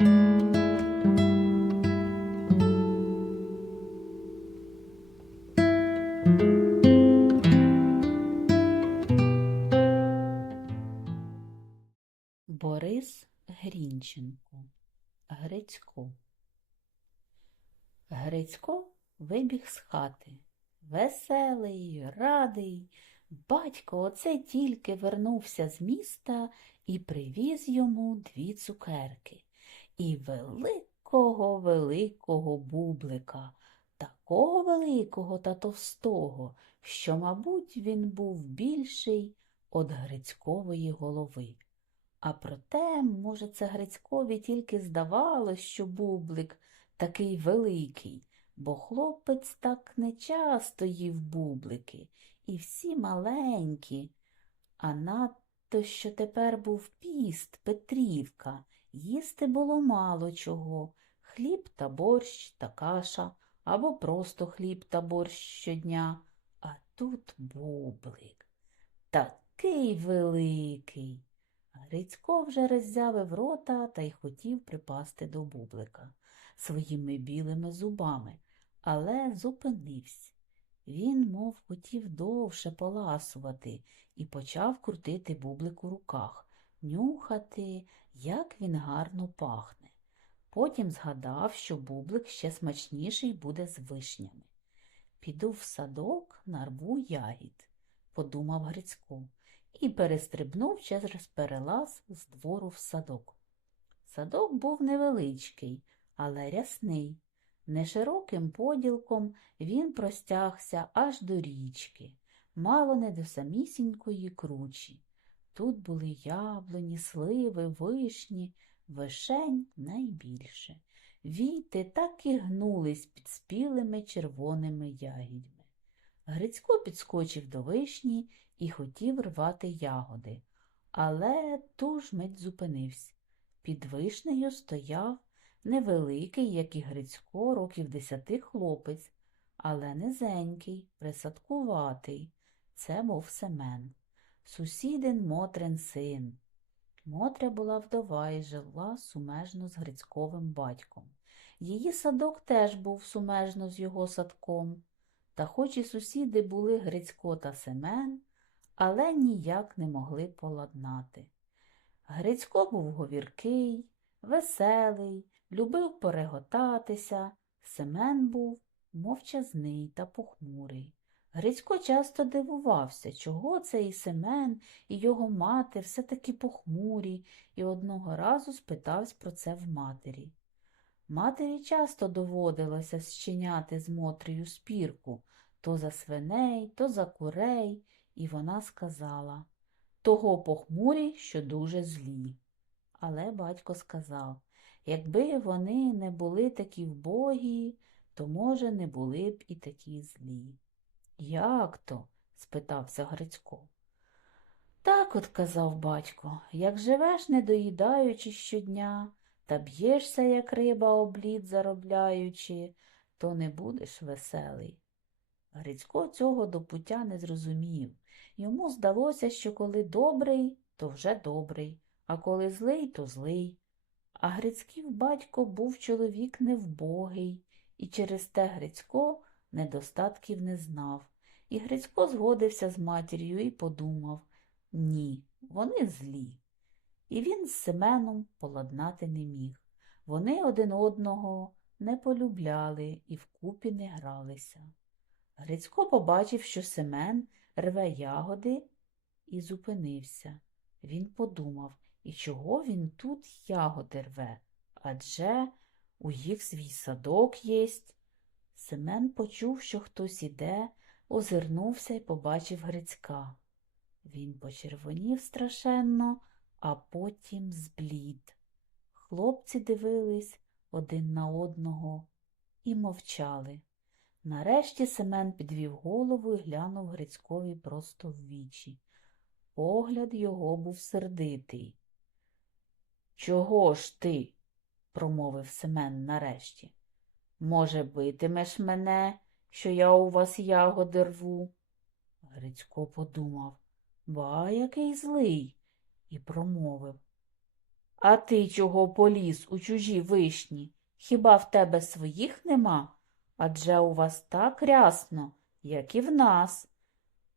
Борис Грінченко. Грицько. Грицько вибіг з хати. Веселий, радий. Батько оце тільки вернувся з міста і привіз йому дві цукерки. І великого, великого бублика, такого великого та товстого, що, мабуть, він був більший від Грицькової голови. А проте, може, це Грицькові тільки здавалось, що бублик такий великий, бо хлопець так не часто їв бублики, і всі маленькі. А надто, що тепер був піст, Петрівка, їсти було мало чого хліб та борщ та каша, або просто хліб та борщ щодня. А тут бублик. Такий великий. Грицько вже роззявив рота та й хотів припасти до бублика своїми білими зубами, але зупинився. Він, мов хотів довше поласувати і почав крутити бублик у руках, нюхати, як він гарно пахне. Потім згадав, що бублик ще смачніший буде з вишнями. Піду в садок, нарву ягід, подумав Грицько і перестрибнув через перелаз з двору в садок. Садок був невеличкий, але рясний. Нешироким поділком він простягся аж до річки, мало не до самісінької кручі. Тут були яблуні, сливи, вишні, вишень найбільше. Віти так і гнулись під спілими червоними ягідьми. Грицько підскочив до вишні і хотів рвати ягоди, але ту ж мить зупинився. Під вишнею стояв невеликий, як і Грицько, років десяти хлопець, але низенький, присадкуватий. Це був Семен, сусідин Мотрин син. Мотря була вдова і жила сумежно з Грицьковим батьком. Її садок теж був сумежно з його садком. Та хоч і сусіди були Грицько та Семен, але ніяк не могли поладнати. Грицько був говіркий, веселий, любив переготатися, Семен був мовчазний та похмурий. Грицько часто дивувався, чого цей Семен і його мати все таки похмурі, і одного разу спитався про це в матері. Матері часто доводилося зчиняти з Мотрею спірку то за свиней, то за курей, і вона сказала того похмурі, що дуже злі. Але батько сказав якби вони не були такі вбогі, то, може, не були б і такі злі. Як то? спитався Грицько. Так от казав батько, як живеш, не доїдаючи щодня, та б'єшся, як риба облід заробляючи, то не будеш веселий. Грицько цього до пуття не зрозумів. Йому здалося, що коли добрий, то вже добрий, а коли злий, то злий. А Грицьків батько був чоловік невбогий, і через те Грицько недостатків не знав. І Грицько згодився з матір'ю і подумав ні, вони злі. І він з Семеном поладнати не міг. Вони один одного не полюбляли і вкупі не гралися. Грицько побачив, що Семен рве ягоди і зупинився. Він подумав, і чого він тут ягоди рве? Адже у їх свій садок єсть. Семен почув, що хтось іде, озирнувся і побачив Грицька. Він почервонів страшенно, а потім зблід. Хлопці дивились один на одного і мовчали. Нарешті Семен підвів голову і глянув Грицькові просто в вічі. Погляд його був сердитий. Чого ж ти? промовив Семен нарешті. Може, битимеш мене, що я у вас ягоди рву? Грицько подумав, ба, який злий, і промовив. А ти чого поліз у чужі вишні? Хіба в тебе своїх нема? Адже у вас так рясно, як і в нас.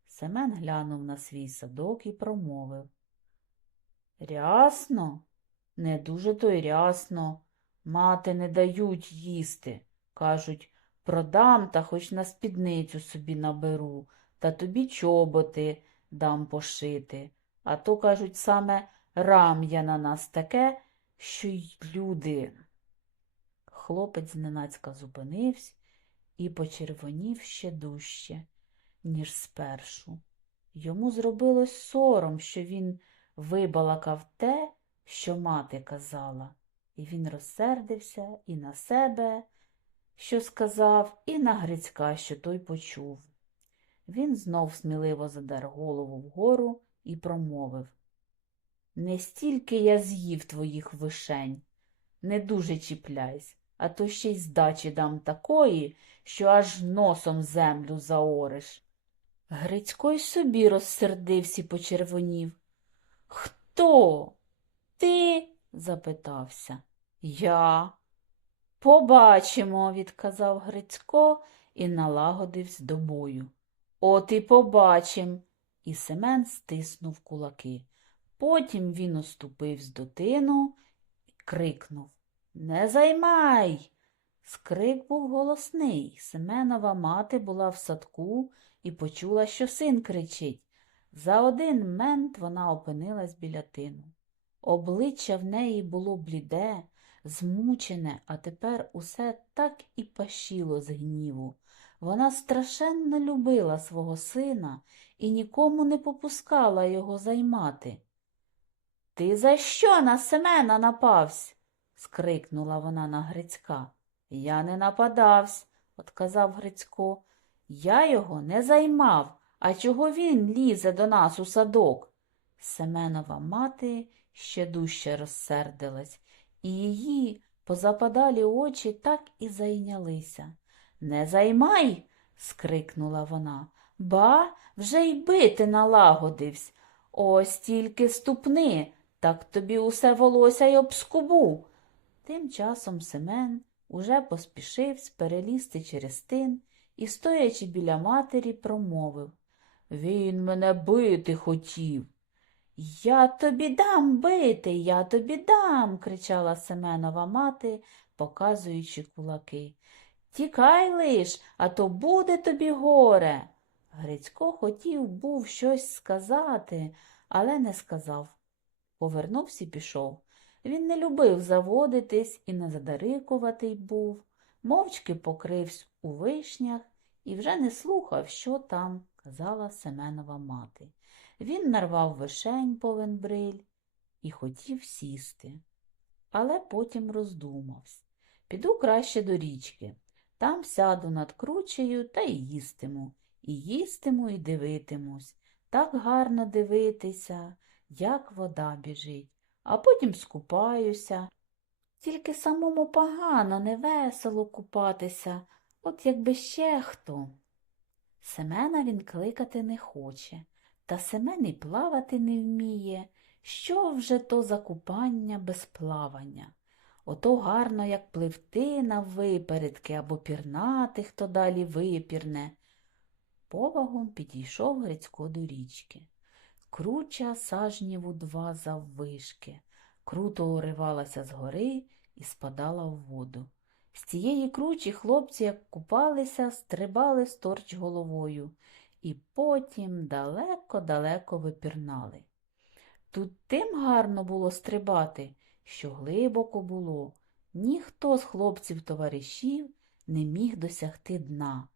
Семен глянув на свій садок і промовив. Рясно? Не дуже то й рясно. Мати не дають їсти. Кажуть, продам та хоч на спідницю собі наберу, та тобі чоботи дам пошити. А то, кажуть, саме рам'я на нас таке, що й люди. Хлопець зненацька зупинився і почервонів ще дужче, ніж спершу. Йому зробилось сором, що він вибалакав те, що мати казала, і він розсердився і на себе, що сказав, і на Грицька, що той почув. Він знов сміливо задер голову вгору і промовив Не стільки я з'їв твоїх вишень, не дуже чіпляйсь, а то ще й здачі дам такої, що аж носом землю заориш. Грицько й собі розсердився і почервонів. Хто? Ти? запитався. Я. Побачимо, відказав Грицько і налагодився до бою. От і побачим. І Семен стиснув кулаки. Потім він оступив з дотину і крикнув Не займай. Скрик був голосний. Семенова мати була в садку і почула, що син кричить. За один мент вона опинилась біля тину. Обличчя в неї було бліде, змучене, а тепер усе так і пашіло з гніву. Вона страшенно любила свого сина і нікому не попускала його займати. Ти за що на Семена напавсь? скрикнула вона на Грицька. Я не нападавсь, отказав Грицько. Я його не займав, а чого він лізе до нас у садок? Семенова мати ще дужче розсердилась, і її позападалі очі так і зайнялися. Не займай, скрикнула вона. Ба, вже й бити налагодивсь. Ось тільки ступни, так тобі усе волосся й обскубу. Тим часом Семен уже поспішив перелізти через тин і, стоячи біля матері, промовив Він мене бити хотів. Я тобі дам бити, я тобі дам, кричала Семенова мати, показуючи кулаки. Тікай лиш, а то буде тобі горе. Грицько хотів був щось сказати, але не сказав. Повернувся і пішов. Він не любив заводитись і не задарикуватий був, мовчки покрився у вишнях і вже не слухав, що там казала Семенова мати. Він нарвав вишень повен бриль і хотів сісти, але потім роздумався. Піду краще до річки. Там сяду над кручею та й їстиму, і їстиму, і дивитимусь. Так гарно дивитися, як вода біжить, а потім скупаюся. Тільки самому погано, невесело купатися, от якби ще хто. Семена він кликати не хоче, та Семен і плавати не вміє. Що вже то за купання без плавання? Ото гарно, як пливти на випередки або пірнати, хто далі випірне. Повагом підійшов Грицько до річки. Круча сажніву два заввишки, круто уривалася з гори і спадала в воду. З цієї кручі хлопці, як купалися, стрибали сторч головою і потім далеко-далеко випірнали. Тут тим гарно було стрибати, що глибоко було. Ніхто з хлопців товаришів не міг досягти дна,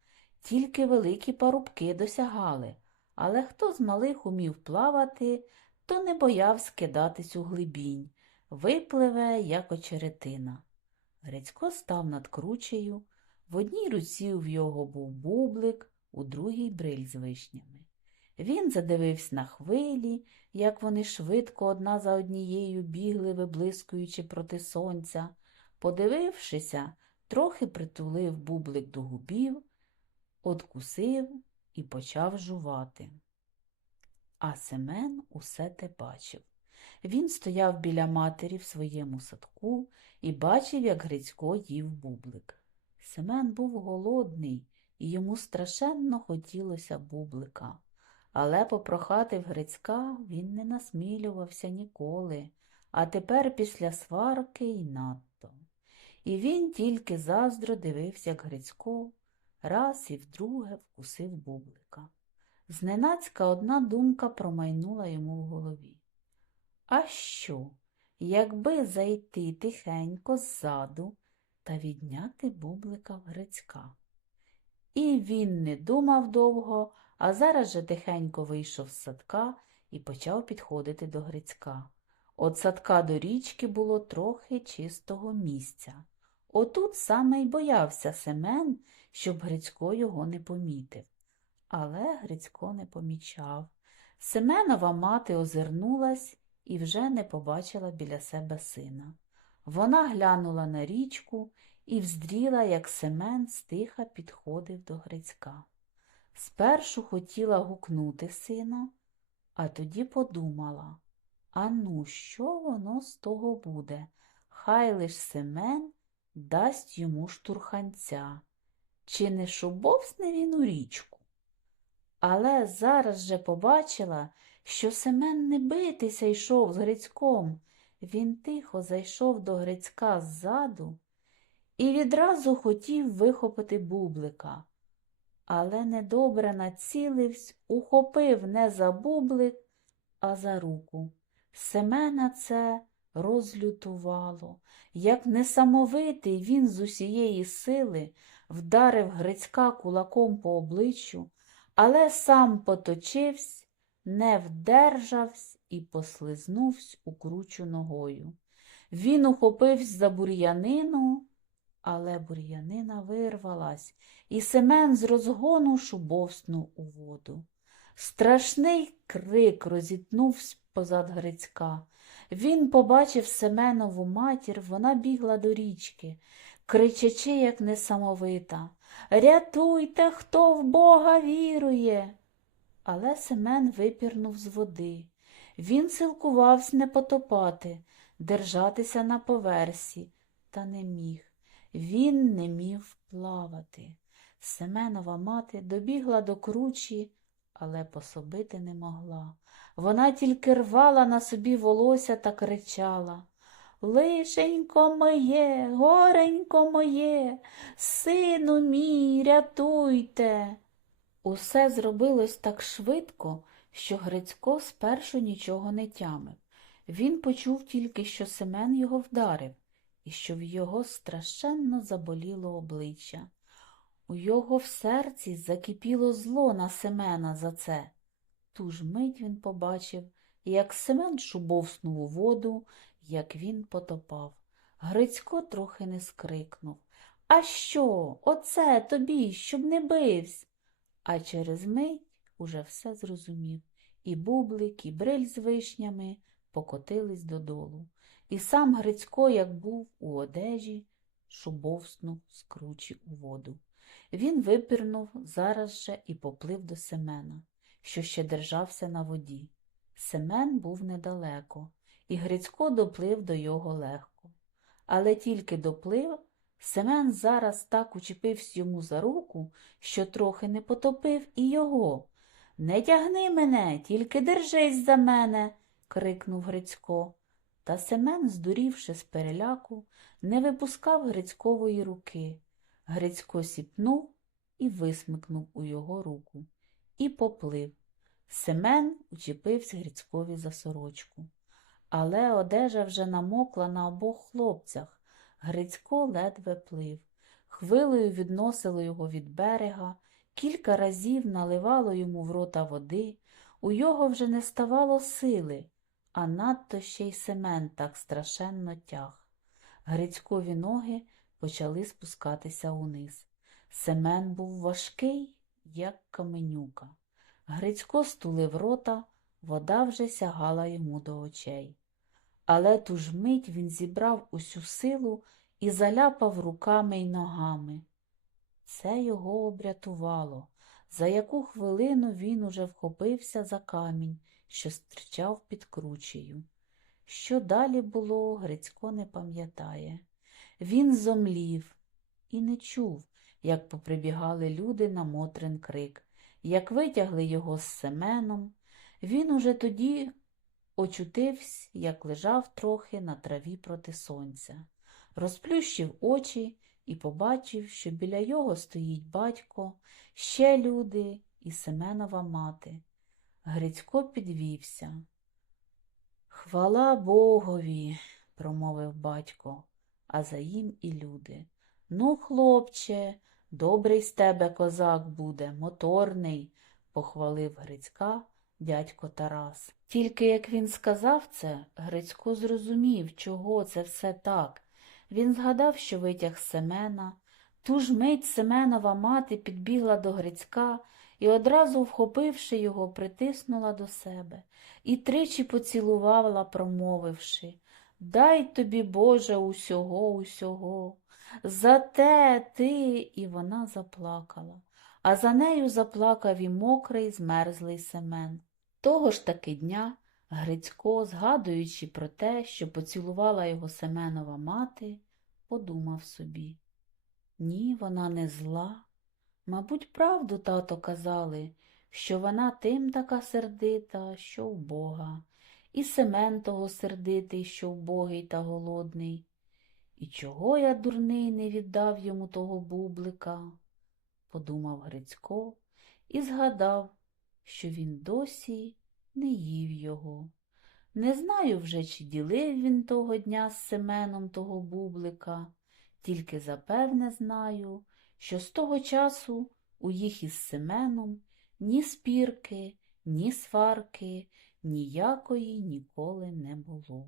тільки великі парубки досягали, але хто з малих умів плавати, то не боявся кидатись у глибінь, випливе, як очеретина. Грицько став над кручею, в одній руці в його був бублик, у другій бриль з вишнями. Він задивився на хвилі, як вони швидко одна за однією бігли, виблискуючи проти сонця. Подивившися, трохи притулив бублик до губів, откусив і почав жувати. А Семен усе те бачив. Він стояв біля матері в своєму садку і бачив, як Грицько їв бублик. Семен був голодний, йому страшенно хотілося бублика. Але попрохати в Грицька він не насмілювався ніколи, а тепер після сварки й надто. І він тільки заздро дивився, як Грицько раз і вдруге вкусив бублика. Зненацька одна думка промайнула йому в голові. А що, якби зайти тихенько ззаду та відняти бублика в Грицька? І він не думав довго, а зараз же тихенько вийшов з садка і почав підходити до Грицька. От садка до річки було трохи чистого місця. Отут саме й боявся Семен, щоб Грицько його не помітив. Але Грицько не помічав. Семенова мати озирнулась і вже не побачила біля себе сина. Вона глянула на річку і вздріла, як Семен стиха підходив до Грицька. Спершу хотіла гукнути сина, а тоді подумала а ну, що воно з того буде? Хай лиш Семен дасть йому штурханця. Чи не шубовсне він у річку? Але зараз же побачила, що Семен не битися йшов з Грицьком. Він тихо зайшов до Грицька ззаду і відразу хотів вихопити бублика. Але недобре націливсь, ухопив не за бублик, а за руку. Семена це розлютувало. Як несамовитий він з усієї сили вдарив Грицька кулаком по обличчю, але сам поточився, не вдержався і послизнувся у кручу ногою. Він ухопився за бур'янину, але бур'янина вирвалась, і Семен з розгону шубовснув у воду. Страшний крик розітнувся позад Грицька. Він побачив Семенову матір, вона бігла до річки, кричачи, як несамовита. Рятуйте, хто в Бога вірує. Але Семен випірнув з води. Він силкувався не потопати, держатися на поверсі, та не міг. Він не міг плавати. Семенова мати добігла до кручі, але пособити не могла. Вона тільки рвала на собі волосся та кричала Лишенько моє, горенько моє, сину мій, рятуйте. Усе зробилось так швидко, що Грицько спершу нічого не тямив. Він почув тільки, що Семен його вдарив, і що в його страшенно заболіло обличчя. У його в серці закипіло зло на Семена за це. Ту ж мить він побачив, як Семен шубовснув у воду, як він потопав. Грицько трохи не скрикнув. А що? Оце тобі, щоб не бивсь. А через мить уже все зрозумів. І бублик, і бриль з вишнями покотились додолу. І сам Грицько, як був у одежі, шубовснув з кручі у воду. Він випірнув зараз же і поплив до Семена що ще держався на воді. Семен був недалеко, і Грицько доплив до його легко. Але тільки доплив, Семен зараз так учепився йому за руку, що трохи не потопив і його. Не тягни мене, тільки держись за мене, крикнув Грицько. Та Семен, здурівши з переляку, не випускав Грицькової руки. Грицько сіпнув і висмикнув у його руку і поплив. Семен учепився Грицькові за сорочку. Але одежа вже намокла на обох хлопцях. Грицько ледве плив. Хвилею відносило його від берега, кілька разів наливало йому в рота води, у його вже не ставало сили, а надто ще й Семен так страшенно тяг. Грицькові ноги почали спускатися униз. Семен був важкий, як каменюка. Грицько стулив рота, вода вже сягала йому до очей. Але ту ж мить він зібрав усю силу і заляпав руками й ногами. Це його обрятувало. За яку хвилину він уже вхопився за камінь, що стирчав під кручею. Що далі було, Грицько не пам'ятає. Він зомлів і не чув, як поприбігали люди на Мотрин крик, як витягли його з Семеном. Він уже тоді очутився, як лежав трохи на траві проти сонця, розплющив очі і побачив, що біля його стоїть батько, ще люди і Семенова мати. Грицько підвівся. Хвала Богові, промовив батько, а за їм і люди. Ну, хлопче, добрий з тебе козак буде, моторний, похвалив Грицька дядько Тарас. Тільки як він сказав це, Грицько зрозумів, чого це все так. Він згадав, що витяг Семена. Ту ж мить Семенова мати підбігла до Грицька і, одразу вхопивши його, притиснула до себе і тричі поцілувала, промовивши Дай тобі, Боже, усього, усього. За те ти, і вона заплакала, а за нею заплакав і мокрий, змерзлий Семен. Того ж таки дня Грицько, згадуючи про те, що поцілувала його Семенова мати, подумав собі ні, вона не зла. Мабуть, правду тато казали, що вона тим така сердита, що вбога, і Семен того сердитий, що вбогий та голодний. І чого я, дурний, не віддав йому того бублика? подумав Грицько і згадав, що він досі не їв його. Не знаю вже, чи ділив він того дня з Семеном того бублика, тільки запевне знаю, що з того часу у їх із Семеном ні спірки, ні сварки, ніякої ніколи не було.